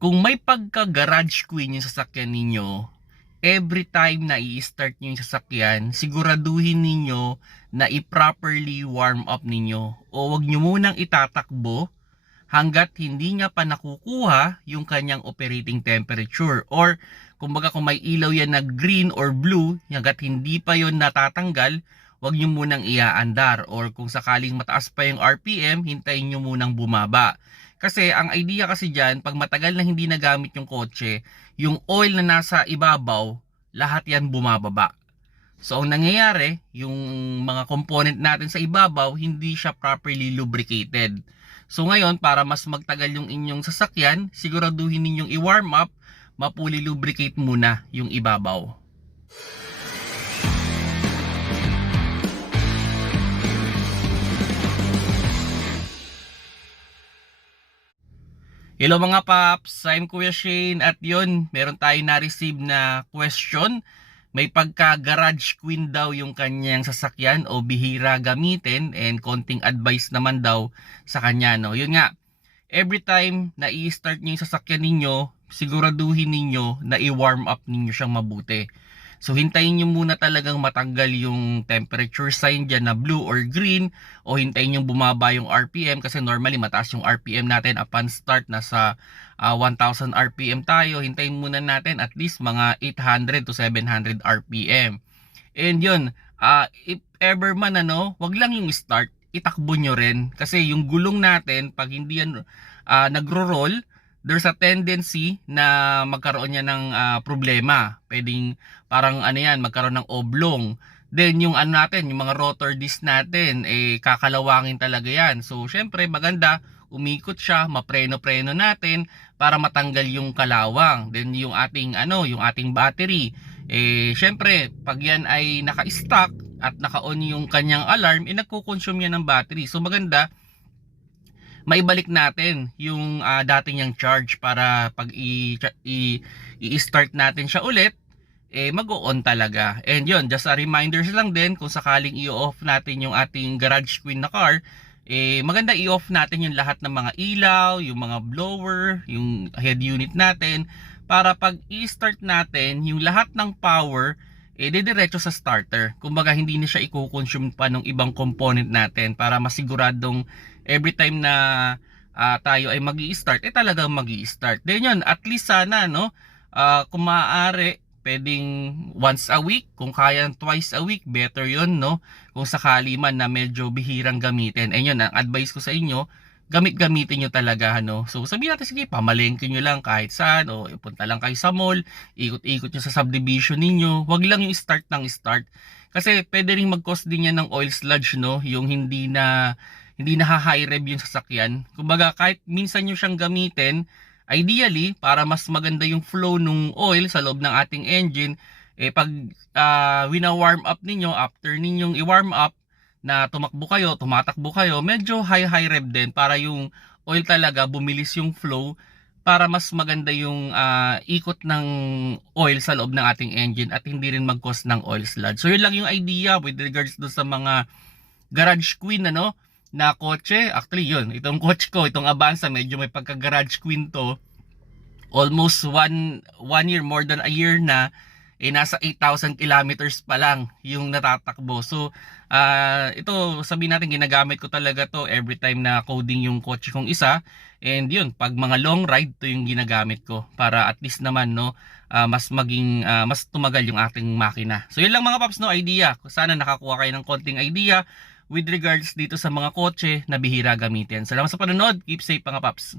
kung may pagka-garage queen yung sasakyan ninyo, every time na i-start nyo yung sasakyan, siguraduhin ninyo na i-properly warm up ninyo. O wag nyo munang itatakbo hanggat hindi niya pa nakukuha yung kanyang operating temperature. Or kumbaga kung may ilaw yan na green or blue, hanggat hindi pa yon natatanggal, wag nyo munang iaandar. Or kung sakaling mataas pa yung RPM, hintayin nyo munang bumaba. Kasi ang idea kasi dyan, pag matagal na hindi nagamit yung kotse, yung oil na nasa ibabaw, lahat yan bumababa. So ang nangyayari, yung mga component natin sa ibabaw, hindi siya properly lubricated. So ngayon, para mas magtagal yung inyong sasakyan, siguraduhin ninyong i-warm up, mapuli lubricate muna yung ibabaw. Hello mga paps, I'm Kuya Shane at yun, meron tayo na-receive na question. May pagka-garage queen daw yung kanyang sasakyan o bihira gamitin and konting advice naman daw sa kanya. No? Yun nga, every time na i-start nyo yung sasakyan ninyo, siguraduhin ninyo na i-warm up ninyo siyang mabuti. So hintayin nyo muna talagang matanggal yung temperature sign dyan na blue or green o hintayin nyo bumaba yung RPM kasi normally mataas yung RPM natin upon start nasa uh, 1000 RPM tayo. Hintayin muna natin at least mga 800 to 700 RPM. And yun, uh, if ever man ano, wag lang yung start, itakbo nyo rin kasi yung gulong natin pag hindi yan uh, nagro-roll there's a tendency na magkaroon niya ng uh, problema. Pwedeng parang ano yan, magkaroon ng oblong. Then yung ano natin, yung mga rotor disc natin, eh kakalawangin talaga yan. So syempre maganda, umikot siya, mapreno-preno natin para matanggal yung kalawang. Then yung ating ano, yung ating battery, eh syempre pag yan ay naka-stock at naka-on yung kanyang alarm, eh nagko-consume yan ng battery. So maganda, maibalik natin yung uh, dating yung charge para pag i-start natin siya ulit eh mag-on talaga. And yun, just a reminder lang din kung sakaling i-off natin yung ating garage queen na car, eh maganda i-off natin yung lahat ng mga ilaw, yung mga blower, yung head unit natin para pag i-start natin yung lahat ng power eh didiretso sa starter. Kumbaga hindi na siya i-consume pa ng ibang component natin para masiguradong every time na uh, tayo ay mag start eh talagang mag start Then yun, at least sana no, uh, kung maaari pwedeng once a week, kung kaya twice a week, better yon no? Kung sakali man na medyo bihirang gamitin. And yun, ang advice ko sa inyo, gamit-gamitin nyo talaga, ano? So, sabihin natin, sige, pamalengke nyo lang kahit saan, o punta lang kayo sa mall, ikot-ikot nyo sa subdivision ninyo, wag lang yung start ng start. Kasi pwede rin mag-cause din yan ng oil sludge, no? Yung hindi na, hindi na high rev yung sasakyan. Kumbaga, kahit minsan nyo siyang gamitin, Ideally, para mas maganda yung flow ng oil sa loob ng ating engine, eh pag uh, wina-warm up ninyo, after ninyong i-warm up, na tumakbo kayo, tumatakbo kayo, medyo high-high rev din para yung oil talaga bumilis yung flow para mas maganda yung uh, ikot ng oil sa loob ng ating engine at hindi rin mag-cause ng oil sludge. So yun lang yung idea with regards do sa mga garage queen ano na kotse. Actually, yun. Itong kotse ko, itong Avanza, medyo may pagka-garage queen to. Almost one, one year, more than a year na, eh nasa 8,000 kilometers pa lang yung natatakbo. So, uh, ito sabihin natin ginagamit ko talaga to every time na coding yung kotse kong isa. And yun, pag mga long ride to yung ginagamit ko para at least naman no, uh, mas maging uh, mas tumagal yung ating makina. So, yun lang mga paps no idea. Sana nakakuha kayo ng konting idea with regards dito sa mga kotse na bihira gamitin. Salamat sa panonood. Keep safe mga paps.